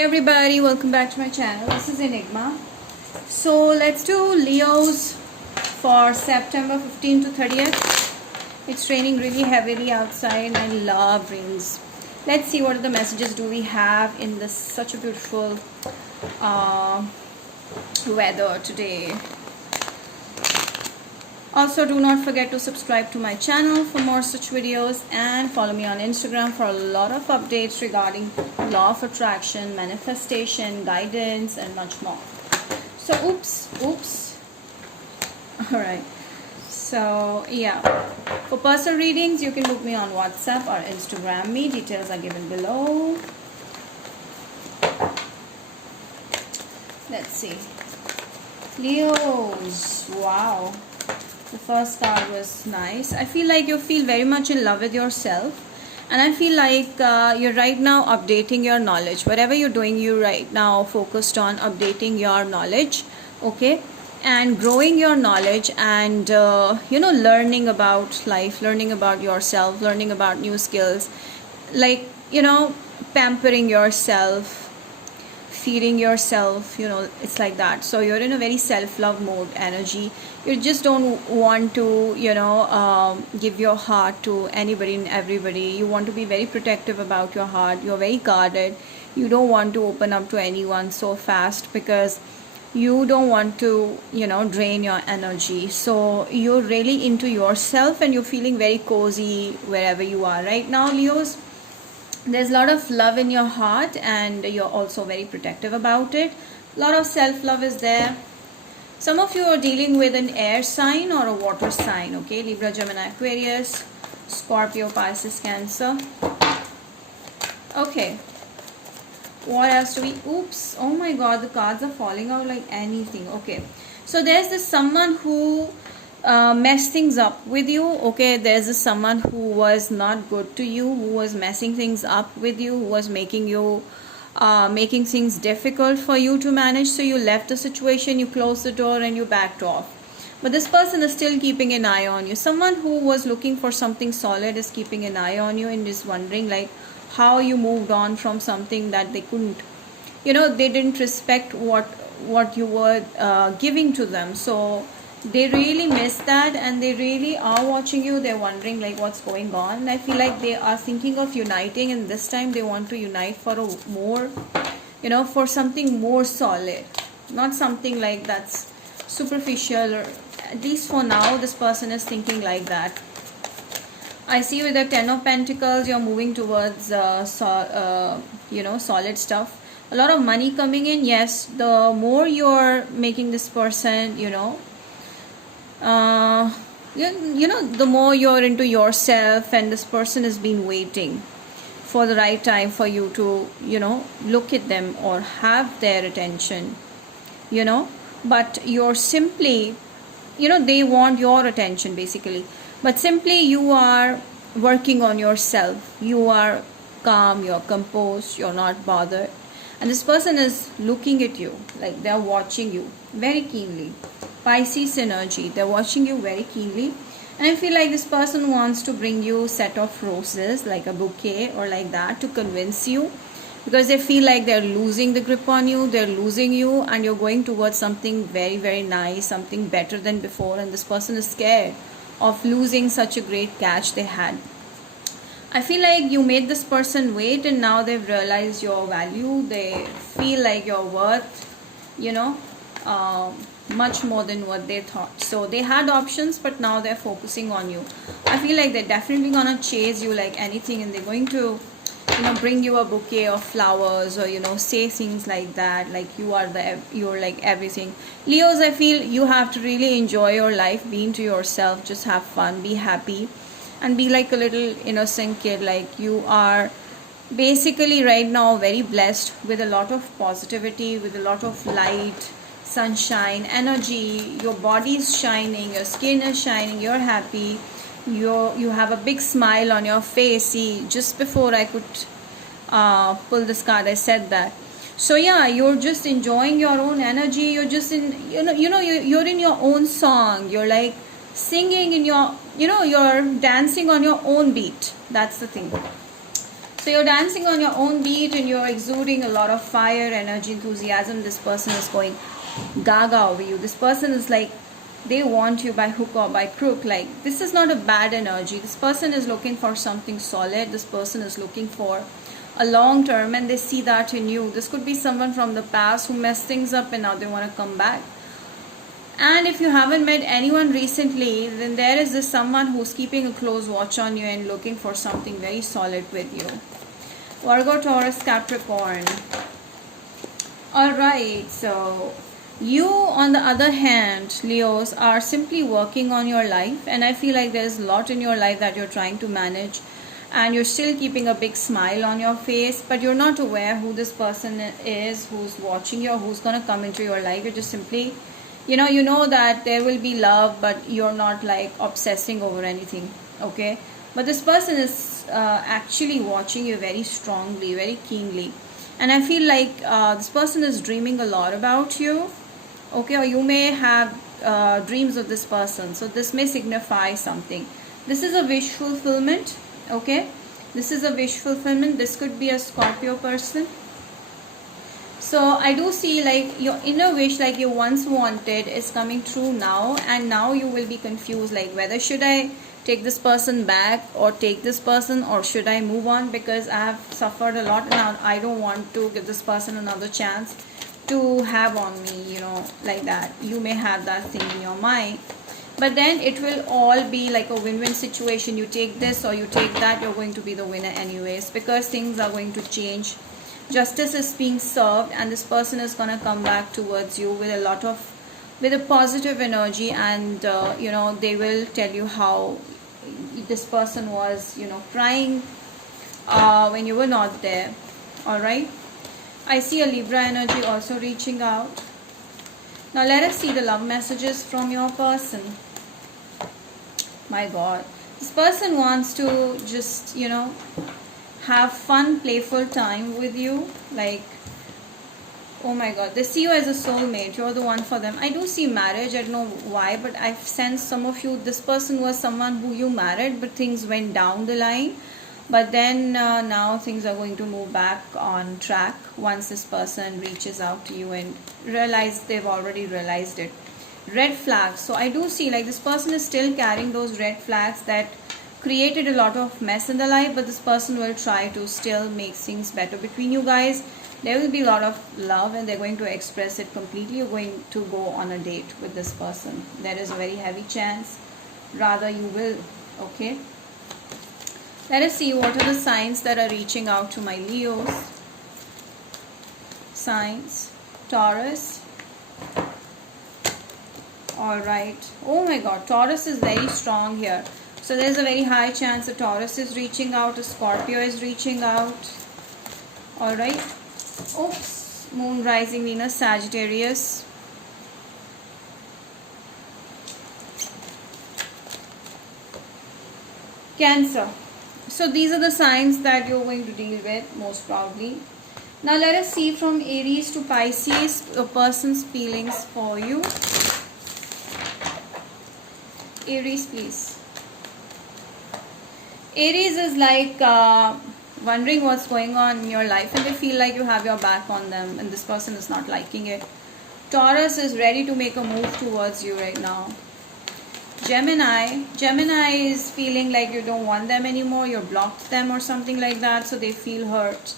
everybody, welcome back to my channel. This is Enigma. So let's do Leos for September 15 to 30th. It's raining really heavily outside. I love rains. Let's see what are the messages do we have in this such a beautiful weather today. Also, do not forget to subscribe to my channel for more such videos and follow me on Instagram for a lot of updates regarding law of attraction, manifestation, guidance, and much more. So, oops. Alright. So, yeah. For personal readings, you can book me on WhatsApp or Instagram me. Details are given below. Let's see. Leos. Wow. The first card was nice. I feel like you feel very much in love with yourself, and I feel like you're right now updating your knowledge. Whatever you're doing, you're right now focused on updating your knowledge, okay, and growing your knowledge, and learning about life, learning about yourself, learning about new skills, like pampering yourself, feeding yourself, it's like that. So you're in a very self-love mode energy. You just don't want to give your heart to anybody and everybody. You want to be very protective about your heart. You're very guarded. You don't want to open up to anyone so fast because you don't want to drain your energy. So you're really into yourself and you're feeling very cozy wherever you are right now, Leos. There's a lot of love in your heart and you're also very protective about it. A lot of self-love is there. Some of you are dealing with an air sign or a water sign, okay? Libra, Gemini, Aquarius, Scorpio, Pisces, Cancer. Okay. What else do we... Oops. Oh my God, the cards are falling out like anything. Okay. So there's this someone who mess things up with you, okay? There's a someone who was not good to you, who was messing things up with you, who was making you making things difficult for you to manage. So you left the situation, you closed the door and you backed off, but this person is still keeping an eye on you. Someone who was looking for something solid is keeping an eye on you and is wondering like how you moved on from something that they couldn't, they didn't respect what you were giving to them. So they really miss that and they really are watching you. They're wondering like what's going on. I feel like they are thinking of uniting, and this time they want to unite for a more, for something more solid, not something like that's superficial, or at least for now this person is thinking like that. I see with the Ten of Pentacles you're moving towards solid stuff. A lot of money coming in. Yes, the more you're making this person the more you're into yourself, and this person has been waiting for the right time for you to look at them or have their attention, but you're simply they want your attention basically, but simply you are working on yourself. You are calm, you're composed, you're not bothered, and this person is looking at you like they're watching you very keenly. Pisces energy, they're watching you very keenly, and I feel like this person wants to bring you a set of roses, like a bouquet or like that, to convince you, because they feel like they're losing the grip on you, they're losing you, and you're going towards something very, very nice, something better than before, and this person is scared of losing such a great catch they had. I feel like you made this person wait, and now they've realized your value. They feel like you're worth much more than what they thought. So they had options, but now they're focusing on you. I feel like they're definitely gonna chase you like anything, and they're going to bring you a bouquet of flowers, or say things like that, like you're like everything. Leos, I feel you have to really enjoy your life, be into yourself, just have fun, be happy, and be like a little innocent kid. Like you are basically right now very blessed with a lot of positivity, with a lot of light, sunshine, energy. Your body is shining, your skin is shining, you're happy, you have a big smile on your face. See, just before I could pull this card, I said that. So yeah, you're just enjoying your own energy. You're just in you're in your own song. You're like singing in your you're dancing on your own beat. That's the thing. So you're dancing on your own beat and you're exuding a lot of fire, energy, enthusiasm. This person is going gaga over you. This person is like, they want you by hook or by crook. Like, this is not a bad energy. This person is looking for something solid. This person is looking for a long term, and they see that in you. This could be someone from the past who messed things up and now they want to come back. And if you haven't met anyone recently, then there is this someone who's keeping a close watch on you and looking for something very solid with you. Virgo, Taurus, Capricorn. Alright, so you, on the other hand, Leos, are simply working on your life, and I feel like there's a lot in your life that you're trying to manage, and you're still keeping a big smile on your face, but you're not aware who this person is, who's watching you, or who's going to come into your life. You're just simply, you know that there will be love, but you're not like obsessing over anything, okay? But this person is actually watching you very strongly, very keenly, and I feel like this person is dreaming a lot about you, okay? Or you may have dreams of this person, so this may signify something. This is a wish fulfillment, okay? This is a wish fulfillment. This could be a Scorpio person. So I do see like your inner wish, like you once wanted, is coming true now, and now you will be confused, like whether should I take this person back or take this person, or should I move on, because I have suffered a lot now. I don't want to give this person another chance to have on me, like that. You may have that thing in your mind, but then it will all be like a win-win situation. You take this or you take that, you're going to be the winner anyways, because things are going to change. Justice is being served, and this person is going to come back towards you with a positive energy, and they will tell you how this person was crying when you were not there. All right, I see a Libra energy also reaching out. Now let us see the love messages from your person. My God, this person wants to just have fun, playful time with you. Like, oh my God, they see you as a soulmate. You're the one for them. I do see marriage. I don't know why, but I've sensed some of you, this person was someone who you married, but things went down the line. But then now things are going to move back on track once this person reaches out to you and realize they've already realized it. Red flags. So I do see like this person is still carrying those red flags that created a lot of mess in the life, but this person will try to still make things better between you guys. There will be a lot of love, and they're going to express it completely. You're going to go on a date with this person. There is a very heavy chance, rather you will, okay? Let us see what are the signs that are reaching out to my Leos. Signs. Taurus. Alright. Oh my God, Taurus is very strong here. So there's a very high chance a Taurus is reaching out, a Scorpio is reaching out. Alright. Oops. Moon, rising, Venus, Sagittarius. Cancer. So these are the signs that you're going to deal with most probably. Now let us see from Aries to Pisces, a person's feelings for you. Aries, please. Aries is like wondering what's going on in your life, and they feel like you have your back on them, and this person is not liking it. Taurus is ready to make a move towards you right now. Gemini is feeling like you don't want them anymore, you blocked them or something like that, so they feel hurt.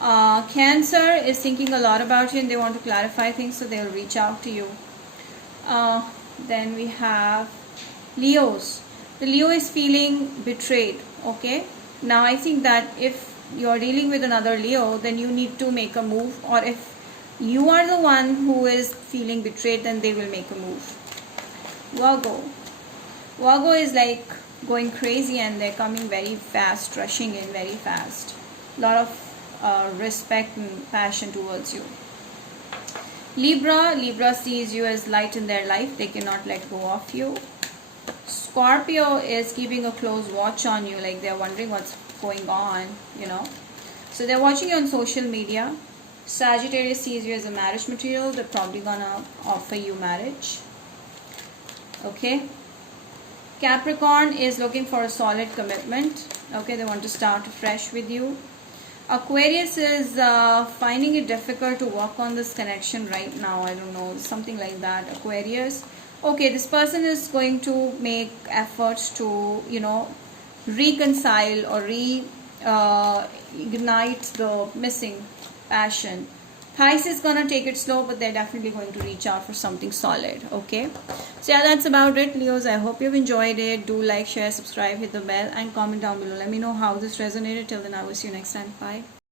Cancer is thinking a lot about you and they want to clarify things, so they'll reach out to you. Then we have Leos. The Leo is feeling betrayed, okay? Now I think that if you're dealing with another Leo, then you need to make a move, or if you are the one who is feeling betrayed, then they will make a move. Virgo is like going crazy, and they're coming very fast, rushing in very fast. A lot of respect and passion towards you. Libra sees you as light in their life. They cannot let go of you. Scorpio is keeping a close watch on you, like they're wondering what's going on, So they're watching you on social media. Sagittarius sees you as a marriage material. They're probably gonna offer you marriage. Okay. Capricorn is looking for a solid commitment. Okay, they want to start fresh with you. Aquarius is finding it difficult to work on this connection right now. I don't know, something like that. Aquarius. Okay, this person is going to make efforts to, reconcile or ignite the missing passion. Pisces is gonna take it slow, but they're definitely going to reach out for something solid. Okay, so yeah, that's about it, Leos. I hope you've enjoyed it. Do like, share, subscribe, hit the bell, and comment down below. Let me know how this resonated. Till then, I will see you next time. Bye.